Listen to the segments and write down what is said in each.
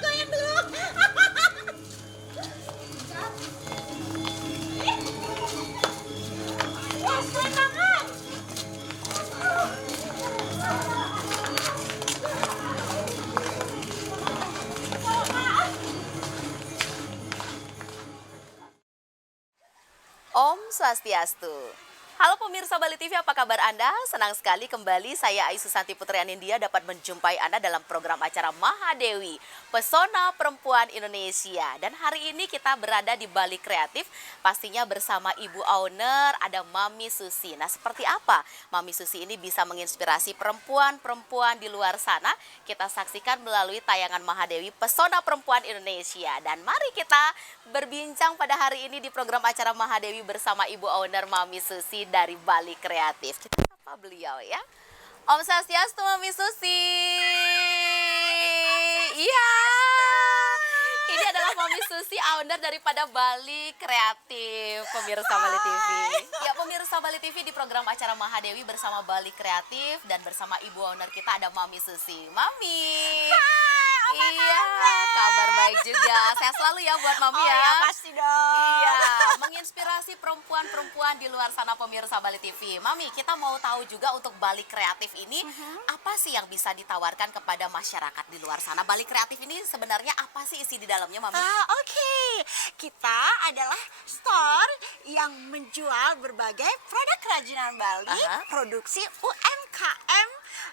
Goyang dulu. Wah, keren banget. Om Swastiastu. Halo pemirsa Bali TV, apa kabar Anda? Senang sekali kembali saya Ai Susanti Putri Anindya dapat menjumpai Anda dalam program acara Mahadewi, Pesona Perempuan Indonesia. Dan hari ini kita berada di Bali Kreatif, pastinya bersama Ibu Owner, ada Mami Susi. Nah, seperti apa Mami Susi ini bisa menginspirasi perempuan-perempuan di luar sana? Kita saksikan melalui tayangan Mahadewi, Pesona Perempuan Indonesia. Dan mari kita berbincang pada hari ini di program acara Mahadewi bersama Ibu Owner Mami Susi dari Bali Kreatif. Kita sapa beliau ya. Om Swastiastu Mami Susi. Iya. Ini adalah Mami Susi, owner daripada Bali Kreatif, pemirsa Bali TV. Ya, pemirsa Bali TV, di program acara Mahadewi bersama Bali Kreatif dan bersama Ibu Owner kita ada Mami Susi. Mami. Iya, kabar baik juga. Sehat selalu ya buat Mami ya. Ya pasti dong. Iya, menginspirasi perempuan-perempuan di luar sana pemirsa Bali TV. Mami, kita mau tahu juga untuk Bali Kreatif ini, apa sih yang bisa ditawarkan kepada masyarakat di luar sana? Bali Kreatif ini sebenarnya apa sih isi di dalamnya, Mami? Oke. Kita adalah store yang menjual berbagai produk kerajinan Bali, produksi UMKM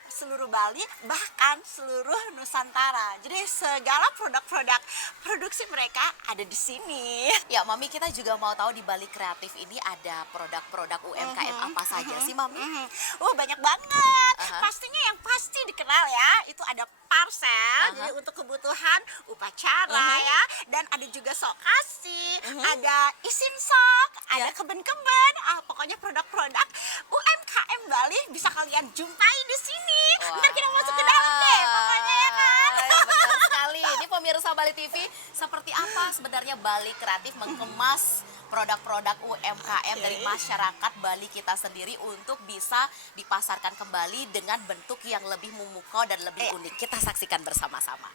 seluruh Bali, bahkan seluruh Nusantara. Jadi segala produk-produk produksi mereka ada di sini. Ya, Mami, kita juga mau tahu di Bali Kreatif ini ada produk-produk UMKM apa saja sih, Mami? Banyak banget. Pastinya yang pasti dikenal ya, itu ada parcel, jadi untuk kebutuhan upacara ya, dan ada juga sok kasih, ada isin sok, ada keben-keben, pokoknya produk-produk UMKM Bali bisa kalian jumpai di sini. Ntar kita masuk ke dalam deh, pokoknya ya kan. Benar sekali. Ini pemirsa Bali TV, seperti apa sebenarnya Bali Kreatif mengemas produk-produk UMKM dari masyarakat Bali kita sendiri untuk bisa dipasarkan kembali dengan bentuk yang lebih memukau dan lebih unik. Kita saksikan bersama-sama.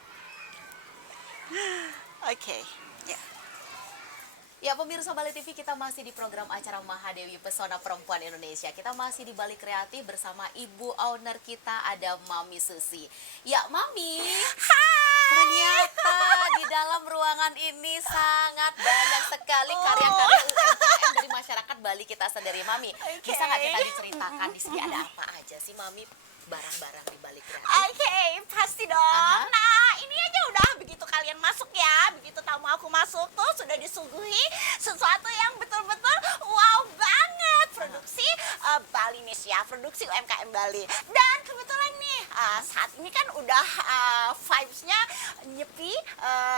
Oke. Ya, pemirsa Bali TV, kita masih di program acara Mahadewi Pesona Perempuan Indonesia. Kita masih di Bali Kreatif bersama Ibu Owner kita, ada Mami Susi. Ya, Mami. Ternyata di dalam ruangan ini sangat banyak sekali karya-karya UMKM dari masyarakat Bali kita sendiri, Mami. Bisa nggak kita diceritakan di sini ada apa aja sih, Mami, barang-barang di Bali Kreatif? Oke, pasti dong. Nah, ini aja udah begitu kalian masuk ya, begitu tamu aku masuk tuh sudah disuguhi sesuatu yang betul-betul wow banget. Produksi Balinesia, produksi UMKM Bali. Dan kebetulan nih, saat ini kan udah vibes-nya nyepi,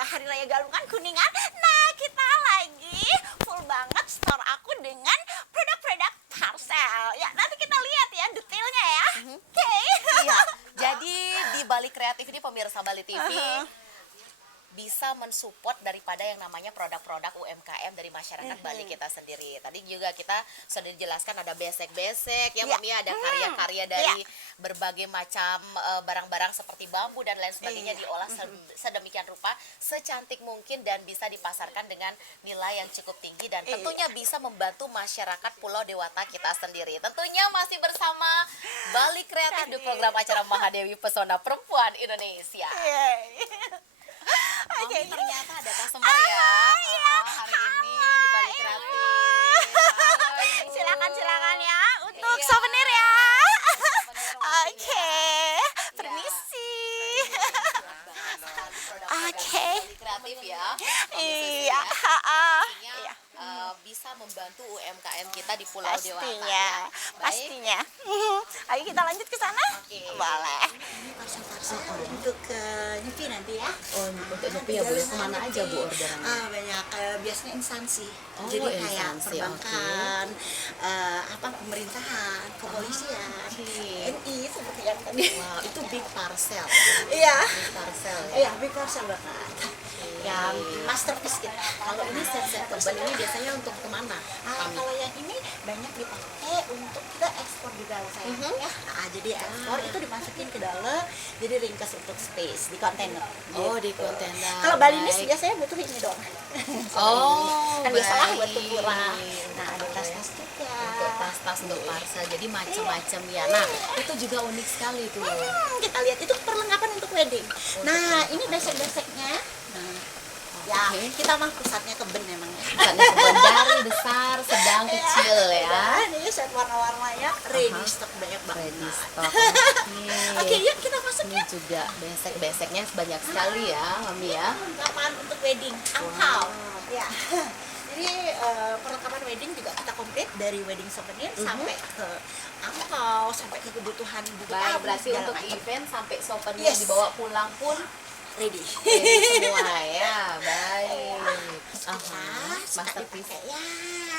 Hari Raya Galungan Kuningan. Nah, kita lagi full banget store aku dengan produk-produk parcel. Ya, nanti kita lihat ya detailnya ya. Oke. Iya, jadi di Bali Kreatif ini pemirsa Bali TV bisa mensupport daripada yang namanya produk-produk UMKM dari masyarakat Bali kita sendiri. Tadi juga kita sudah dijelaskan ada besek-besek, ya Mami, ada karya-karya dari berbagai macam barang-barang seperti bambu dan lain sebagainya diolah sedemikian rupa, secantik mungkin dan bisa dipasarkan dengan nilai yang cukup tinggi dan tentunya bisa membantu masyarakat Pulau Dewata kita sendiri. Tentunya masih bersama Bali Kreatif di program acara Mahadewi Pesona Perempuan Indonesia. Mami, ternyata ada customer ya hari ini di Bali Kreatif. Silakan ya untuk souvenir ya. Oke, permisi. Oke. Bali Kreatif ya. Iya. bisa membantu UMKM kita di Pulau Dewata. Pastinya, Ya. Baik. pastinya. Ayo kita lanjut ke sana. Oke. Boleh. Ini parcel-parcel untuk nyepi nanti ya. Oh, untuk nyepi ya Bu, kemana aja Bu orderannya? Banyak. Biasanya instansi. Oh, Jadi kayak instansi, perbankan, pemerintahan, kepolisian, Oke. NI seperti yang tadi. Wow, itu big parcel. Iya. Big parcel ya. Iya, big parcel banget. Yang masterpiece kita. Kalau ini set-set kebun ini biasanya untuk kemana? Kami. Kalau yang ini banyak dipakai untuk kita ekspor juga sayang ya. Jadi ekspor itu dimasukin ke dalam, jadi ringkas untuk space di kontainer. Oh, Gitu. di kontainer. Kalau Bali ini Baik. biasanya butuh ini doang. Oh, kan biasalah buat baik. kuburan. Nah, ada tas-tas juga. Untuk tas-tas untuk parcel, jadi macam-macam ya. Nah, itu juga unik sekali tuh. Kita lihat itu perlengkapan untuk wedding. Nah, ini besek-beseknya. Nah, ya, Oke. kita mah pusatnya keben memang ya. Bukannya kebun dari besar, sedang, kecil ya. Ini set warna-warnanya ready stock banyak banget. Ready stock. Oke, yuk kita masuk Ini ya. juga besek-beseknya banyak sekali ya, Mami ya. Perlengkapan untuk wedding, angpau. Ya. Jadi perlengkapan wedding juga kita komplit dari wedding souvenir sampai ke angpau, sampai ke kebutuhan buku Baik, tamu, berarti segala untuk macam. event sampai souvenir Yes. dibawa pulang pun Ready. ready semua ya. Baik. Aha, Nah, suka masterpiece. dipakai. Ya,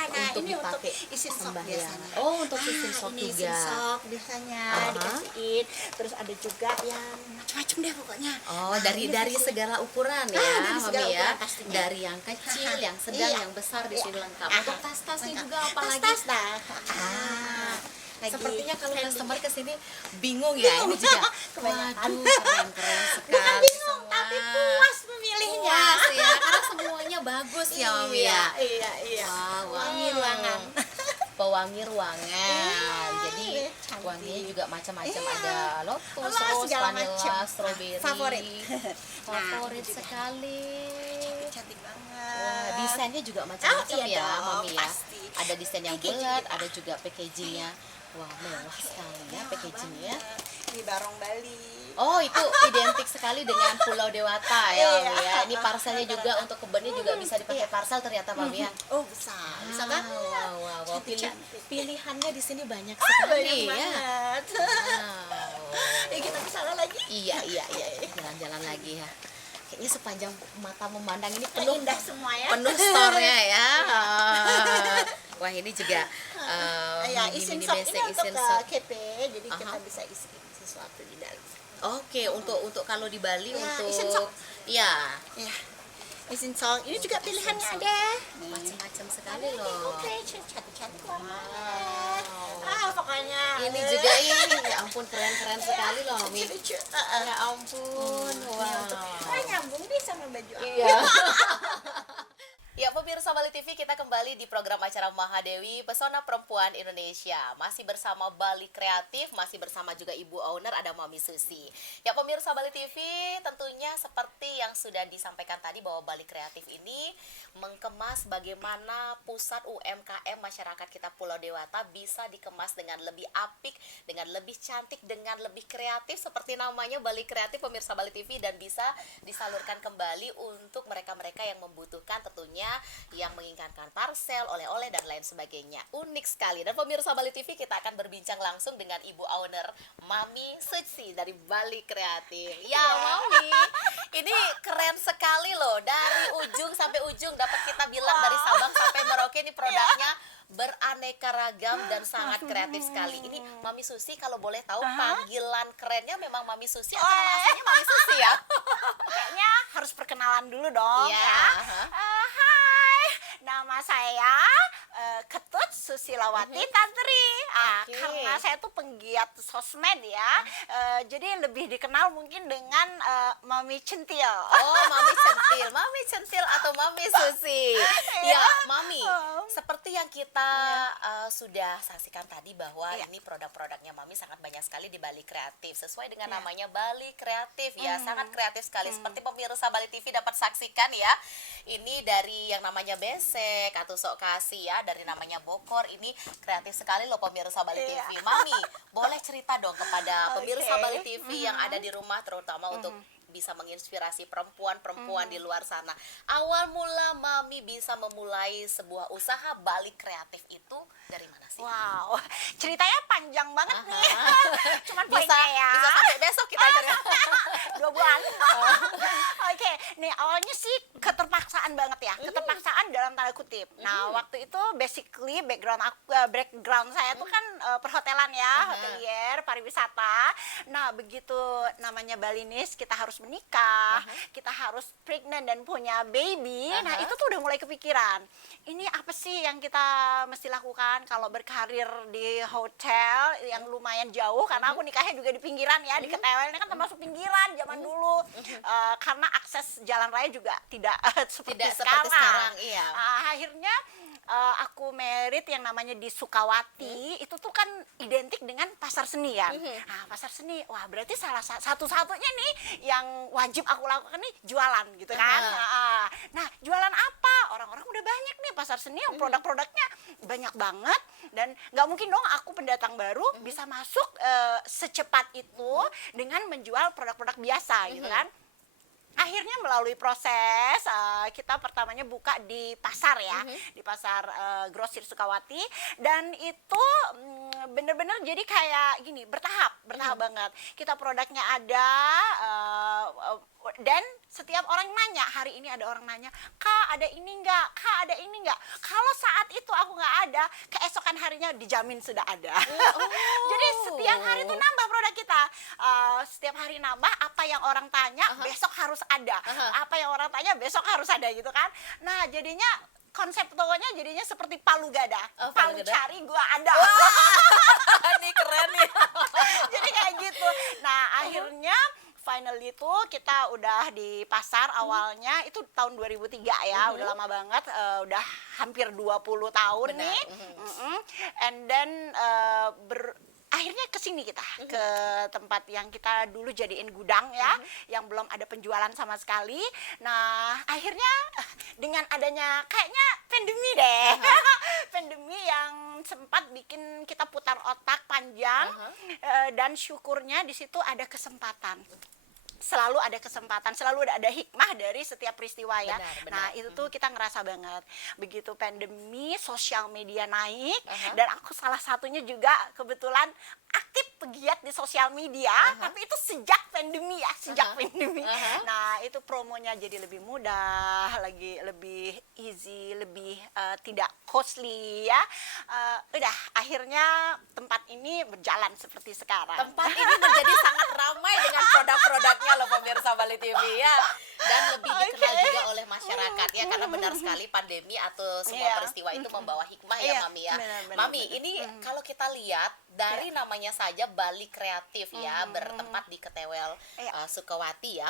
nah Untuk ini untuk dipakai isi sok sembahyang. biasanya. Oh, untuk isi sok ini juga. isi sok biasanya Aha. dikasihin. Terus ada juga yang macam-macam deh pokoknya. Oh, Nah, dari ini versi- segala ukuran ya, dari segala Mami ya. ukuran pastinya. Dari yang kecil, yang sedang, Iya. yang besar di sini lengkap. Aha. Untuk tas-tasnya Lengkap. juga apalagi. Tas-tas dah. Ah, sepertinya kalau trendy. customer ke sini bingung ya, ini juga. Kebanyakan. Waduh, keren-keren sekali. Bukan bingung, semua. tapi puas memilihnya. Puas ya, karena semuanya bagus ya, Mami ya. Iya, iya. Wow, Wangi ruangan. Pewangi ruangan. Jadi cantik. wanginya juga macam-macam, Iya. ada lotus, Alah, rose, segala vanilla, macam. strawberry. Favorit. Favorit Nah, sekali. Cantik banget. Wah, desainnya juga macam-macam iya ya, dong, Mami ya. pasti. Ada desain yang Packaging bulat, kita. ada juga packagingnya. Wah, mewah sekali ya Mewah packagingnya. banget. Di Barong Bali. Oh, itu identik sekali dengan Pulau Dewata ya, Mami ya. Ini parcelnya juga untuk kebunnya juga bisa dipakai parcel ternyata, Mami ya. Oh, bisa banget. Wow, wow, wow. Cantik-cantik. Pilihannya di sini banyak Banyak sekali ya. banget. Wow. Kita ke sana lagi. Iya, iya, iya. Jalan-jalan lagi ya. Kayaknya sepanjang mata memandang ini penuh Indah semua ya. penuh store-nya ya. Wah, ini juga Ya, isin mini sok basic, ini untuk isin sok. KP, jadi kita Aha. bisa isi sesuatu di dalam. Oke, untuk kalau di Bali Ya, untuk isin sok. ya Ya, isin sok. Ini juga pilihannya ada. macam-macam sekali loh. Oke, cantik-cantik banget. Pokoknya. Ini juga ini, ya ampun keren-keren sekali loh, Mi. Lucu-lucu. Ya ampun, wow. Nyambung deh sama baju aku. Iya. Ya, pemirsa Bali TV, kita kembali di program acara Mahadewi Pesona Perempuan Indonesia. Masih bersama Bali Kreatif, masih bersama juga Ibu Owner, ada Mami Susi. Ya, pemirsa Bali TV, tentunya seperti yang sudah disampaikan tadi bahwa Bali Kreatif ini mengemas bagaimana pusat UMKM masyarakat kita Pulau Dewata bisa dikemas dengan lebih apik, dengan lebih cantik, dengan lebih kreatif seperti namanya Bali Kreatif, pemirsa Bali TV, dan bisa disalurkan kembali untuk mereka-mereka yang membutuhkan, tentunya yang menginginkan parcel, oleh-oleh, dan lain sebagainya. Unik sekali. Dan pemirsa Bali TV, kita akan berbincang langsung dengan Ibu Owner Mami Suci dari Bali Kreatif. Ya, Mami, ini keren sekali loh. Dari ujung sampai ujung dapat kita bilang dari Sabang sampai Merauke ini produknya beraneka ragam dan sangat kreatif sekali. Ini Mami Susi, kalau boleh tahu panggilan kerennya memang Mami Susi atau nama aslinya Mami Susi ya? Kayaknya harus perkenalan dulu dong Iya, ya. aha. Hai, nama saya Ketut Susilawati Tantri. Oke. Karena saya tuh penggiat sosmed ya, jadi lebih dikenal mungkin dengan Mami Centil. Oh, Mami Centil atau Mami Susi. Ya, Mami, seperti yang kita sudah saksikan tadi bahwa Iya. ini produk-produknya Mami sangat banyak sekali di Bali Kreatif. Sesuai dengan Iya. namanya Bali Kreatif ya, sangat kreatif sekali. Seperti pemirsa Bali TV dapat saksikan ya. Ini dari yang namanya besek atau sok kasih ya, dari namanya bokor, ini kreatif sekali loh pemirsa Bali Iya. TV. Mami, boleh cerita dong kepada Oke. pemirsa Bali TV yang ada di rumah, terutama untuk bisa menginspirasi perempuan-perempuan di luar sana. Awal mula Mami bisa memulai sebuah usaha Bali kreatif itu dari mana sih? Wow, ceritanya panjang banget nih. Cuman Bisa poinnya ya. bisa sampai besok kita cerita. 2 bulan. Oke, nih awalnya sih keterpaksaan banget ya. Keterpaksaan dalam tanda kutip. Nah, waktu itu basically background saya tuh kan perhotelan ya, hotelier, pariwisata. Nah, begitu namanya Balinis, kita harus menikah, kita harus pregnant dan punya baby. Nah, itu tuh udah mulai kepikiran. Ini apa sih yang kita mesti lakukan kalau berkarir di hotel yang lumayan jauh, karena aku nikahnya juga di pinggiran ya, di Ketewel ini kan termasuk pinggiran zaman dulu. Karena akses jalan raya juga tidak seperti sekarang. Iya. Akhirnya aku merit yang namanya di Sukawati. Itu tuh kan identik dengan pasar seni kan. Nah, pasar seni, wah berarti salah satu-satunya nih yang wajib aku lakukan nih jualan gitu kan. Nah, jualan apa? Orang-orang udah banyak nih pasar seni yang produk-produknya banyak banget, dan nggak mungkin dong aku pendatang baru bisa masuk secepat itu dengan menjual produk-produk biasa gitu kan. Akhirnya melalui proses kita pertamanya buka di pasar ya, di pasar grosir Sukawati, dan itu bener-bener jadi kayak gini, bertahap banget. Kita produknya ada, dan setiap orang nanya, hari ini ada orang nanya, Kak ada ini enggak, Kak ada ini enggak. Kalau saat itu aku nggak ada, keesokan harinya dijamin sudah ada. Jadi setiap hari itu nambah produk kita, setiap hari nambah, apa yang orang tanya besok harus ada, apa yang orang tanya besok harus ada gitu kan. Nah, jadinya konsep tokonya jadinya seperti Palu Gada. Palu cari gua ada. Ini keren nih. Jadi kayak gitu. Nah, akhirnya finally itu kita udah di pasar awalnya itu tahun 2003 ya, udah lama banget, udah hampir 20 tahun nih. And then akhirnya ke sini kita, ke tempat yang kita dulu jadiin gudang ya, yang belum ada penjualan sama sekali. Nah, akhirnya dengan adanya kayaknya pandemi deh, pandemi yang sempat bikin kita putar otak panjang, dan syukurnya di situ ada kesempatan. Selalu ada kesempatan, selalu ada hikmah dari setiap peristiwa ya. Benar. Nah, itu tuh kita ngerasa banget. Begitu pandemi, sosial media naik, dan aku salah satunya juga kebetulan aktif pegiat di sosial media, tapi itu sejak pandemi ya, pandemi. Nah, itu promonya jadi lebih mudah, lebih easy, lebih tidak costly ya. Udah, akhirnya tempat ini berjalan seperti sekarang. Tempat ini menjadi sangat ramai dengan produk-produknya loh pemirsa Bali TV ya, dan lebih dikenal juga oleh masyarakat ya, karena benar sekali pandemi atau semua peristiwa itu membawa hikmah ya Mami ya. Mami, ini kalau kita lihat dari namanya saja Bali kreatif ya, bertempat di Ketewel Sukawati ya.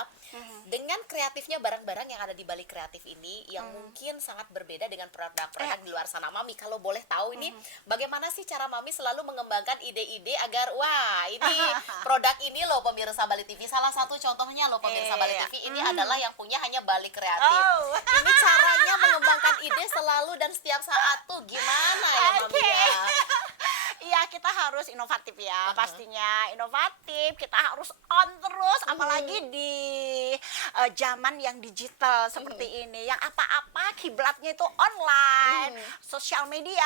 Dengan kreatifnya barang-barang yang ada di Bali kreatif ini yang mungkin sangat berbeda dengan produk-produk di luar sana. Mami, kalau boleh tahu ini bagaimana sih cara Mami selalu mengembangkan ide-ide agar wah, ini produk ini loh pemirsa Bali TV. Salah satu contohnya loh pemirsa Bali TV ini adalah yang punya hanya Bali kreatif. Ini caranya mengembangkan ide selalu dan setiap saat tuh gimana ya Mami ya? Iya, kita harus inovatif ya, pastinya inovatif. Kita harus on terus, apalagi di zaman yang digital seperti ini, yang apa-apa kiblatnya itu online, sosial media,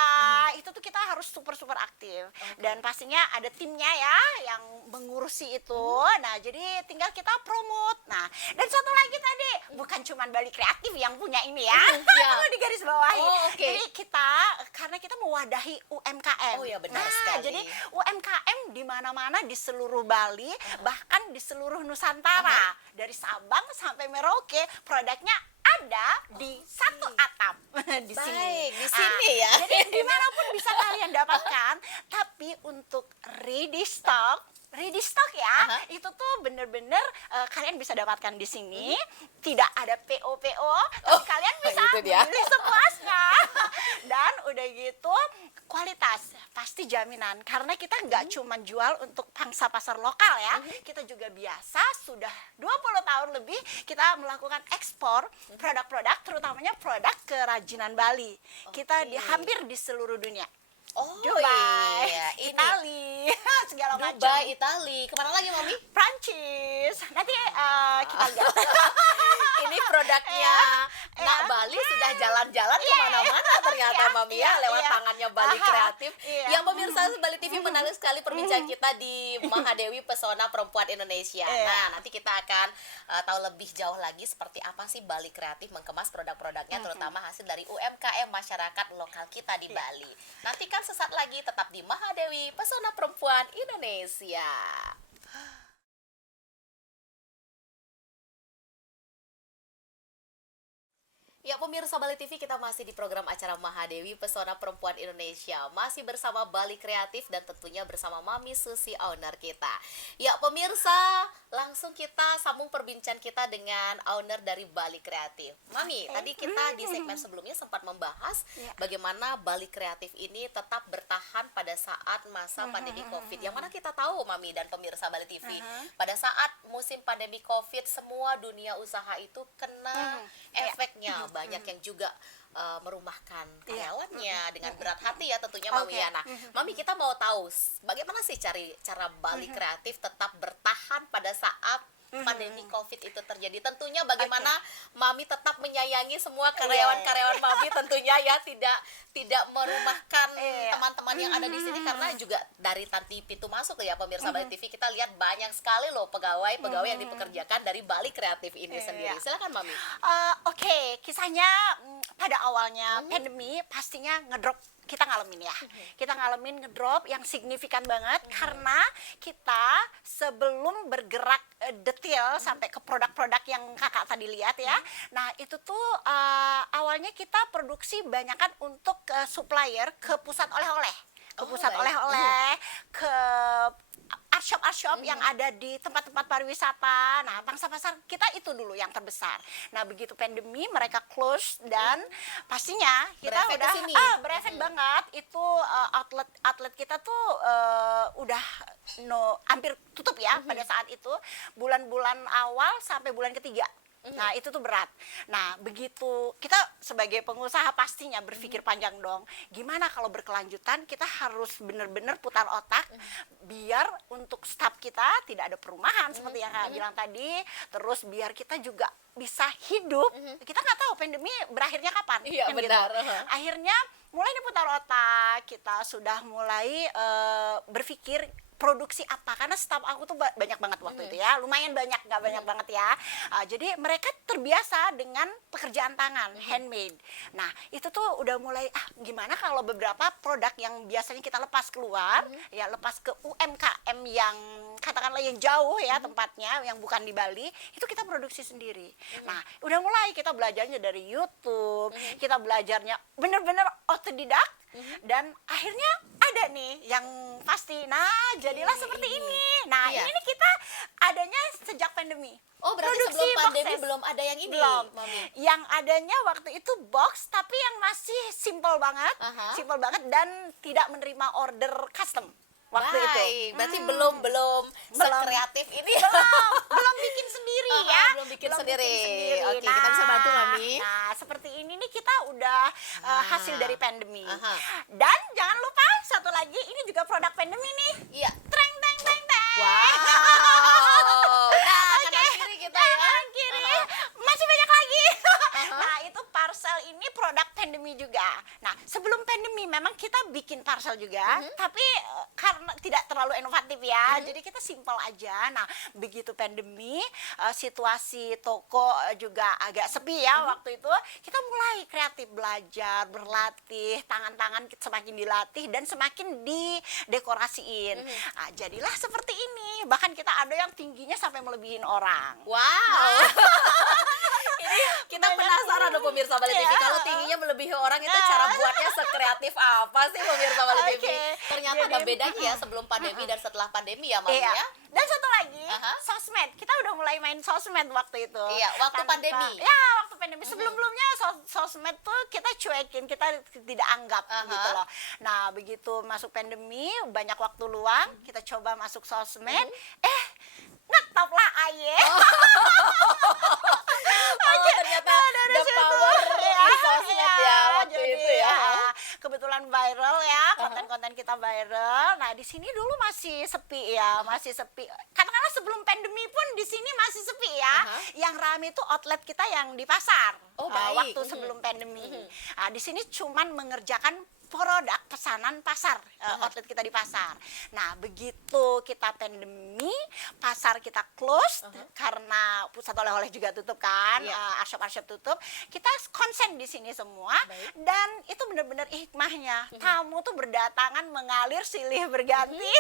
itu tuh kita harus super aktif. Dan pastinya ada timnya ya yang mengurusi itu. Nah, jadi tinggal kita promote. Nah, dan satu lagi tadi, bukan cuma Bali kreatif yang punya ini ya, perlu digaris bawahi. Jadi kita, karena kita mewadahi UMKM. Oh ya, benar. Nah, jadi UMKM di mana-mana di seluruh Bali, bahkan di seluruh Nusantara, dari Sabang sampai Merauke, produknya ada di satu atap di sini. Di sini ya. Jadi dimanapun bisa kalian dapatkan, tapi untuk ready stock ya, itu tuh bener-bener kalian bisa dapatkan di sini, tidak ada PO, tapi kalian bisa beli sepuasnya. Dan udah gitu kualitas pasti jaminan, karena kita nggak cuma jual untuk pangsa pasar lokal ya, kita juga biasa sudah 20 tahun lebih kita melakukan ekspor produk-produk, terutamanya produk kerajinan Bali. Kita hampir di seluruh dunia. Oh Dubai, iya, ini Itali, segala macam. Dubai, Itali. Kemana lagi, Mami? Prancis. Nanti kita lihat. Ini produknya Iya, Nak iya. Bali sudah jalan-jalan kemana-mana ternyata Iya, Mami iya, ya, lewat iya. tangannya Bali Aha, Kreatif. iya. Ya pemirsa Bali TV menarik sekali perbincangan kita di Mahadewi Pesona Perempuan Indonesia. Iya. Nah, nanti kita akan tahu lebih jauh lagi seperti apa sih Bali Kreatif mengemas produk-produknya, terutama hasil dari UMKM masyarakat lokal kita di Iya. Bali. Nantikan sesaat lagi tetap di Mahadewi Pesona Perempuan Indonesia. Ya pemirsa Bali TV, kita masih di program acara Mahadewi Pesona Perempuan Indonesia. Masih bersama Bali Kreatif dan tentunya bersama Mami Susi, owner kita. Ya pemirsa, langsung kita sambung perbincangan kita dengan owner dari Bali Kreatif. Mami, tadi kita di segmen sebelumnya sempat membahas Ya. bagaimana Bali Kreatif ini tetap bertahan pada saat masa pandemi COVID. Yang mana kita tahu Mami dan pemirsa Bali TV, pada saat musim pandemi COVID semua dunia usaha itu kena efeknya. Banyak yang juga merumahkan karyawannya dengan berat hati ya tentunya Mami Oke. ya. Nah, Mami kita mau tahu bagaimana sih cara Bali Kreatif tetap bertahan pada saat pandemi COVID itu terjadi. Tentunya bagaimana Mami tetap menyayangi semua karyawan-karyawan Mami tentunya ya, tidak merumahkan Iya. teman-teman yang ada di sini, karena juga dari tanti pintu masuk ya pemirsa Bali TV kita lihat banyak sekali loh pegawai-pegawai yang dipekerjakan dari Bali Kreatif ini Iya. sendiri. Silakan Mami. Oke, kisahnya pada awalnya pandemi pastinya ngedrop, kita ngalamin ya. Kita ngalamin ngedrop yang signifikan banget karena kita sebelum bergerak detail sampai ke produk-produk yang kakak tadi lihat ya. Nah itu tuh awalnya kita produksi banyakan untuk supplier ke pusat oleh-oleh. Ke pusat baik. oleh-oleh, ke art shop yang ada di tempat-tempat pariwisata. Nah, pangsa pasar kita itu dulu yang terbesar. Nah, begitu pandemi mereka close dan pastinya kita Berefek ke udah sini. berefek banget. Itu outlet kita tuh udah hampir tutup ya pada saat itu, bulan-bulan awal sampai bulan ketiga. Nah itu tuh berat. Nah begitu kita sebagai pengusaha pastinya berpikir panjang dong. Gimana kalau berkelanjutan, kita harus benar-benar putar otak biar untuk staf kita tidak ada perumahan seperti yang kakak bilang tadi. Terus biar kita juga bisa hidup. Kita nggak tahu pandemi berakhirnya kapan. Iya, kan gitu. benar. Akhirnya mulai diputar otak, kita sudah mulai berpikir produksi apa, karena staf aku tuh banyak banget waktu itu ya, lumayan banyak, nggak banyak banget ya. Jadi mereka terbiasa dengan pekerjaan tangan, handmade. Nah itu tuh udah mulai gimana kalau beberapa produk yang biasanya kita lepas keluar, ya lepas ke UMKM yang katakanlah yang jauh ya tempatnya, yang bukan di Bali, itu kita produksi sendiri. Nah udah mulai kita belajarnya dari YouTube, kita belajarnya bener-bener otodidak. Dan akhirnya ada nih yang pasti, nah jadilah seperti ini. Nah Iya. ini nih kita adanya sejak pandemi. Oh berarti Produksi sebelum pandemi boxes. belum ada yang ini Belum. Mami. Yang adanya waktu itu box, tapi yang masih simple banget, Aha. simple banget dan tidak menerima order custom waktu itu. Baik, berarti belum sekreatif ini. belum bikin sendiri Aha, ya, belum bikin sendiri. Oke, Nah, kita bisa bantu, Mami. Nah seperti ini nih kita udah hasil dari pandemi. Aha. Dan jangan lupa satu lagi, ini juga produk pandemi nih. Iya. Treng teng teng teng. Wow. Nah, Oke. kanan kiri kita ya. Kanan kiri masih banyak lagi. Nah itu parcel ini produk pandemi juga. Nah sebelum pandemi memang kita bikin parcel juga, tapi karena tidak terlalu inovatif ya, jadi kita simpel aja. Nah begitu pandemi, situasi toko juga agak sepi ya waktu itu, kita mulai kreatif, belajar, berlatih, tangan-tangan semakin dilatih dan semakin didekorasiin. Nah, jadilah seperti ini. Bahkan kita ada yang tingginya sampai melebihin orang. Wow. Ini kita penasaran dong pemirsa Bali TV, Iya. kalau tingginya melebihi orang itu cara buatnya sekreatif apa sih pemirsa Bali TV? Oke. Ternyata ada Jadi- bedanya ya sebelum pandemi dan setelah pandemi ya Mami Iya. ya. Dan satu lagi, Aha. sosmed. Kita udah mulai main sosmed waktu itu. Iya, waktu pandemi. Ya, waktu pandemi. Sebelum-sebelumnya sosmed tuh kita cuekin, kita tidak anggap Aha. gitu loh. Nah, begitu masuk pandemi, banyak waktu luang, kita coba masuk sosmed. Ngetop lah aye. Oh, ternyata the power di sosmed ya waktu jadi, itu ya. Kebetulan viral ya konten konten-konten kita viral. Nah, di sini dulu masih sepi ya, masih sepi. Katakanlah sebelum pandemi pun di sini masih sepi ya. Yang rame itu outlet kita yang di pasar. Oh, baik. Waktu sebelum pandemi. Nah, di sini cuman mengerjakan produk pesanan pasar, outlet kita di pasar. Nah, begitu kita pandemi, pasar kita close karena pusat oleh-oleh juga tutup kan, arshop-arshop tutup. Kita konsen di sini semua. Dan itu benar-benar hikmahnya. Tamu tuh berdatangan mengalir silih berganti.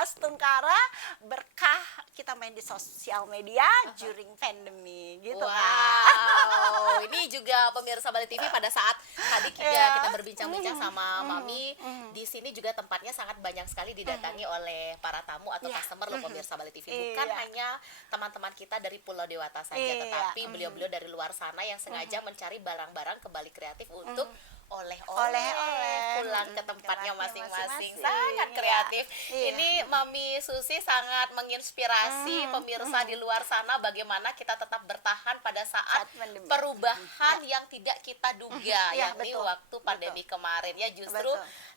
Astungkara berkah kita main di sosial media during pandemi gitu kan. Wow, ini juga pemirsa Bali TV pada saat tadi kita berbincang-bincang sama Mami, di sini juga tempatnya sangat banyak sekali didatangi oleh para tamu atau customer loh pemirsa Bali TV. Bukan hanya teman-teman kita dari Pulau Dewata saja, tetapi beliau-beliau dari luar sana yang sengaja mencari barang-barang ke Bali Kreatif untuk oleh-oleh pulang ke tempatnya masing-masing. Sangat kreatif. Ini Mami Susi sangat menginspirasi pemirsa di luar sana bagaimana kita tetap bertahan pada saat perubahan yang tidak kita duga, yakni waktu pandemi kemarin ya, justru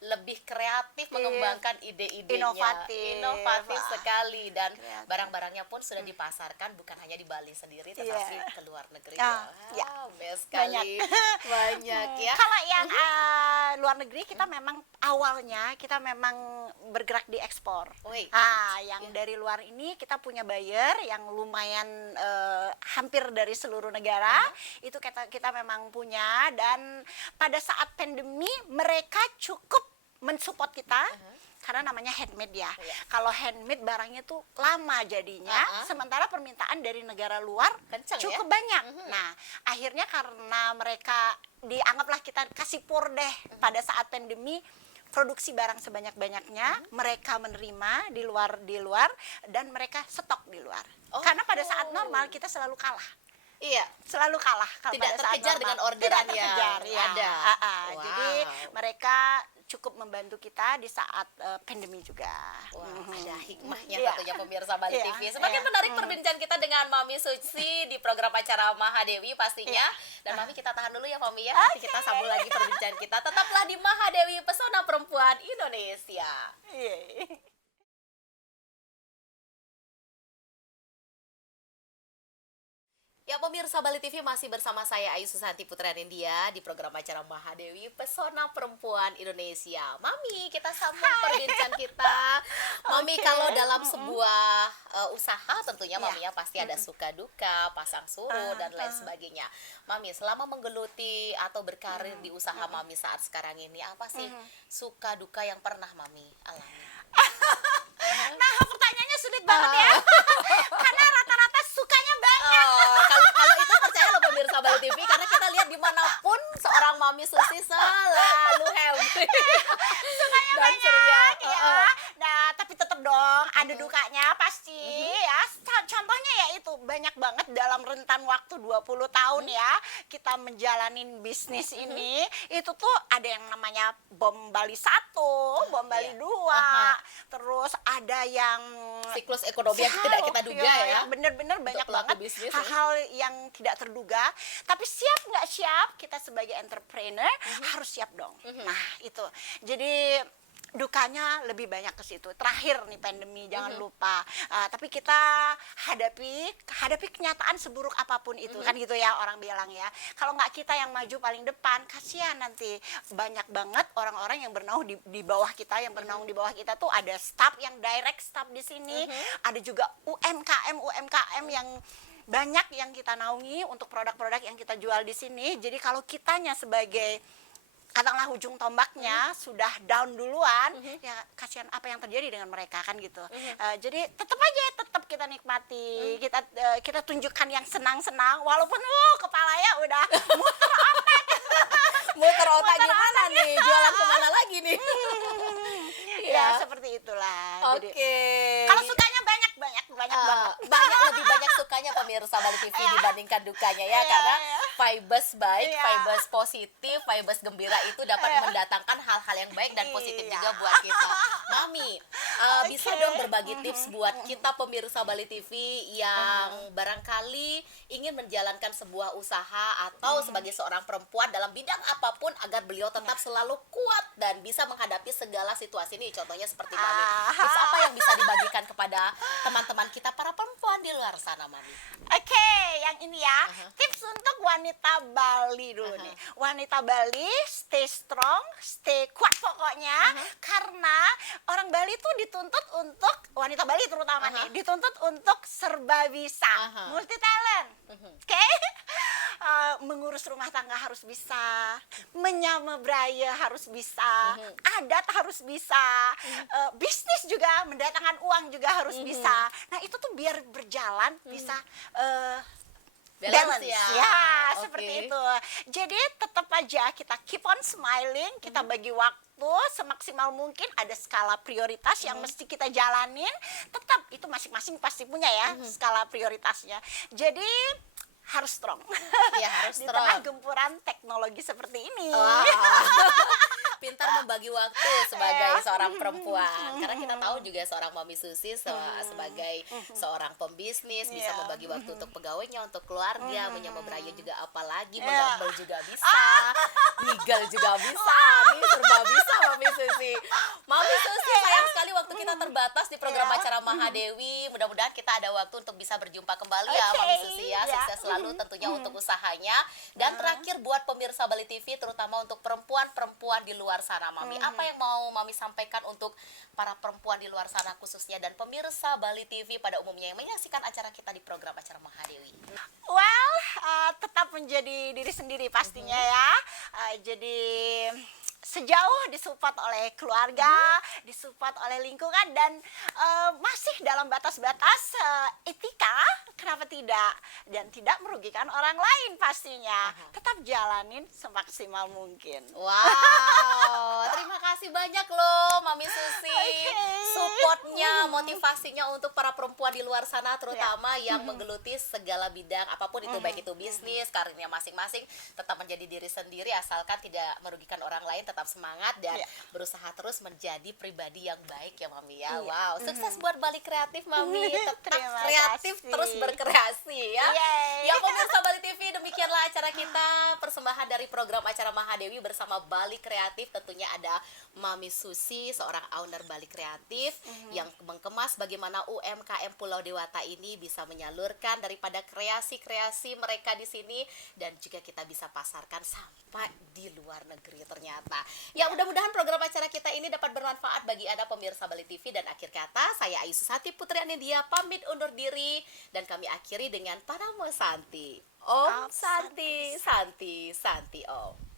lebih kreatif mengembangkan ide-idenya. Inovatif sekali, dan barang-barangnya pun sudah dipasarkan bukan hanya di Bali sendiri tetapi ke luar negeri. Best sekali. Banyak ya. Kalau yang luar negeri kita memang awalnya kita memang bergerak di ekspor. Yang dari luar ini kita punya buyer yang lumayan hampir dari seluruh negara. Itu kita memang punya, dan pada saat pandemi mereka cukup mensupport kita. Karena namanya handmade ya. Kalau handmade barangnya tuh lama jadinya, sementara permintaan dari negara luar cukup banyak. Nah, akhirnya karena mereka dianggaplah kita kasih pur deh pada saat pandemi, produksi barang sebanyak-banyaknya, mereka menerima di luar dan mereka stok di luar. Karena pada saat normal kita selalu kalah. Selalu kalah kalau Tidak pada saat terkejar normal. dengan orderan Tidak terkejar, yang ada. Jadi mereka cukup membantu kita di saat pandemi juga. Ada hikmahnya tentunya pemirsa Bali TV. Semakin menarik perbincangan kita dengan Mami Susi di program acara Mahadewi pastinya. Dan Mami kita tahan dulu ya Mami ya. Nanti kita sambung lagi perbincangan kita. Tetaplah di Mahadewi, Pesona Perempuan Indonesia. Ya pemirsa Bali TV, masih bersama saya Ayu Susanti Putri Anindya di program acara Mahadewi, Pesona Perempuan Indonesia. Mami, kita sambung perbincangan kita. Mami, kalau dalam sebuah usaha tentunya Mami ya pasti ada suka duka, pasang surut dan lain sebagainya. Mami, selama menggeluti atau berkarir di usaha Mami saat sekarang ini, apa sih suka duka yang pernah Mami alami? Nah, pertanyaannya sulit banget ya. Karena rata-rata sukanya banyak. Kalau itu percaya loh pemirsa Bali TV, karena kita lihat dimanapun seorang Mami Susi selalu happy. Sukanya dan banyak ceria. ya. Nah, tapi tetap dong ada dukanya pasti ya. Contohnya ya itu banyak banget dalam rentan waktu 20 tahun ya kita menjalanin bisnis ini. Itu tuh ada yang namanya bom Bali 1, bom Bali 2, terus ada yang Siklus ekonomi yang tidak kita duga ya. Bener-bener banyak banget hal-hal yang tidak terduga. Tapi siap nggak siap, kita sebagai entrepreneur harus siap dong. Nah itu, jadi dukanya lebih banyak ke situ. Terakhir nih pandemi, jangan lupa. Tapi kita hadapi kenyataan seburuk apapun itu, kan gitu ya orang bilang ya. Kalau nggak kita yang maju paling depan, kasihan nanti. Banyak banget orang-orang yang bernaung di bawah kita, yang bernaung di bawah kita tuh ada staff yang direct staff di sini, ada juga UMKM yang banyak yang kita naungi untuk produk-produk yang kita jual di sini. Jadi kalau kitanya sebagai katakanlah ujung tombaknya sudah down duluan, ya kasihan apa yang terjadi dengan mereka kan gitu. Jadi tetap kita nikmati, kita tunjukkan yang senang-senang, walaupun kepalanya udah muter otak. Muter otak gimana nih? Jualan kemana lagi nih? Ya seperti itulah. Oke. Kalau sukanya banyak banget. Lebih banyak sukanya pemirsa Bali TV dibandingkan dukanya ya, karena vibes baik, vibes positif, vibes gembira itu dapat mendatangkan hal-hal yang baik dan positif juga buat kita. Mami, Bisa Oke. dong berbagi tips buat kita pemirsa Bali TV yang barangkali ingin menjalankan sebuah usaha atau sebagai seorang perempuan dalam bidang apapun agar beliau tetap selalu kuat dan bisa menghadapi segala situasi ini. Contohnya seperti Mami. Tips apa yang bisa dibagikan kepada teman-teman kita para perempuan di luar sana, Mami? Oke, yang ini ya, tips untuk wanita Bali dulu nih. Wanita Bali, stay strong, stay kuat pokoknya. Karena orang Bali tuh dituntut untuk, wanita Bali terutama nih, dituntut untuk serba bisa, multi talent. Oke? Mengurus rumah tangga harus bisa, menyama beraya harus bisa, adat harus bisa, bisnis juga, mendatangkan uang juga harus bisa. Nah, itu tuh biar berjalan bisa balance ya. ya, Oke. seperti itu. Jadi tetap aja kita keep on smiling, kita bagi waktu semaksimal mungkin, ada skala prioritas yang mesti kita jalanin. Tetap itu masing-masing pasti punya ya skala prioritasnya. Jadi harus strong. Iya, harus Di tengah strong. gempuran teknologi seperti ini. Wah, pintar membagi waktu sebagai Ya. seorang perempuan. Karena kita tahu juga seorang Mami Susi sebagai seorang pembisnis bisa Iya. membagi waktu untuk pegawainya, untuk keluarga, menyama beraya juga apalagi, Iya. menggambel juga bisa, ngigal juga bisa. Nih serba bisa Mami Susi. Mami Susi, sayang sekali waktu kita terbatas di program Iya. acara Mahadewi. Mudah-mudahan kita ada waktu untuk bisa berjumpa kembali ya Oke, Mami Susi ya. ya. Sukses selalu tentunya untuk usahanya. Dan terakhir buat pemirsa Bali TV, terutama untuk perempuan-perempuan di luar sana, Mami. Apa yang mau Mami sampaikan untuk para perempuan di luar sana khususnya dan pemirsa Bali TV pada umumnya yang menyaksikan acara kita di program acara Mahadewi? Well, tetap menjadi diri sendiri pastinya ya. Jadi sejauh disupport oleh keluarga, disupport oleh lingkungan dan masih dalam batas-batas etika, kenapa tidak? Dan tidak merugikan orang lain pastinya. Tetap jalanin semaksimal mungkin. Wow, terima kasih banyak loh Mami Susi. Oke. Supportnya, motivasinya untuk para perempuan di luar sana terutama yang menggeluti segala bidang apapun itu, baik itu bisnis, karirnya masing-masing, tetap menjadi diri sendiri asalkan tidak merugikan orang lain, tetap semangat dan Ya. berusaha terus menjadi pribadi yang baik ya Mami ya. Iya. Wow, sukses buat Bali Kreatif Mami. Tetap Terima kreatif kasih. terus berkreasi ya. Yeay. Ya pemirsa Bali TV, demikianlah acara kita, persembahan dari program acara Mahadewi bersama Bali Kreatif. Tentunya ada Mami Susi, seorang owner Bali Kreatif yang mengemas bagaimana UMKM Pulau Dewata ini bisa menyalurkan daripada kreasi-kreasi mereka di sini dan juga kita bisa pasarkan sampai di luar negeri ternyata. Ya mudah-mudahan program acara kita ini dapat bermanfaat bagi Anda pemirsa Bali TV dan akhir kata saya Ayu Susanti Putri Anindya pamit undur diri dan kami akhiri dengan Panamo Santi. Om Santi, Santi, Santi Om.